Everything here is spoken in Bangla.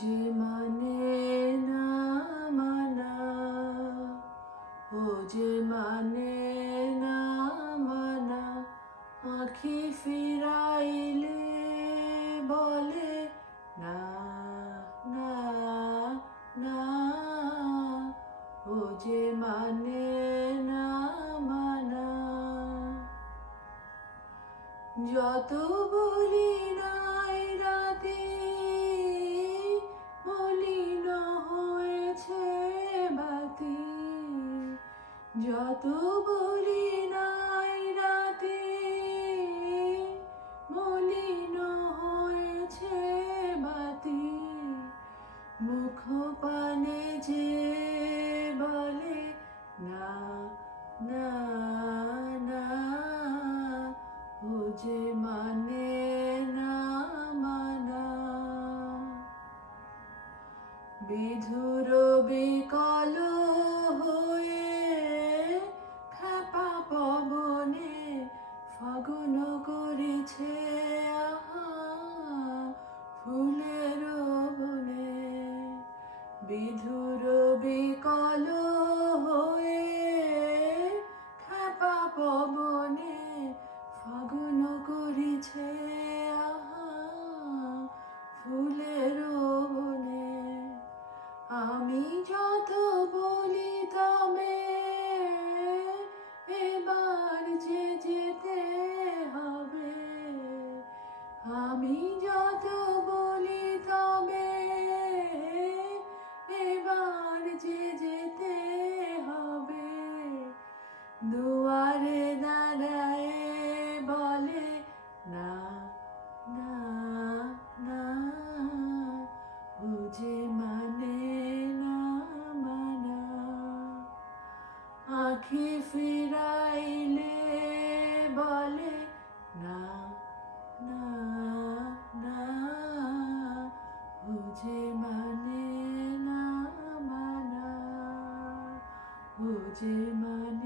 যে মানে না মানা, ও যে মানে না মানা, আঁখি ফিরাইলে বলে না না না, ও যে মানে না মানা। যত বলি নাই রাতে মলিন হয়েছে বাতি, যত বলি নাই রাতে মলিন হয়েছে বাতি, মুখ পানে যে বলে না না না, ও যে মানে না মানা। বিধুর বিকল হয়ে খেপা পবনে ফাগুন করেছে আহা ফুলের বনে, বিধুর বিকল হয়ে খেপা পবনে ফাগুন করেছে আহা ফুলের বনে। আমি যত বলি তবে এবার যে যেতে হবে, আমি যত বলি তবে এবার যে যেতে হবে, দুয়ারে দাঁড়ায় বলে না না না, ও যে মানে না মানা। আঁখি ফিরাইলে বলে না না না, ও যে মানে না মানা, ও যে মানে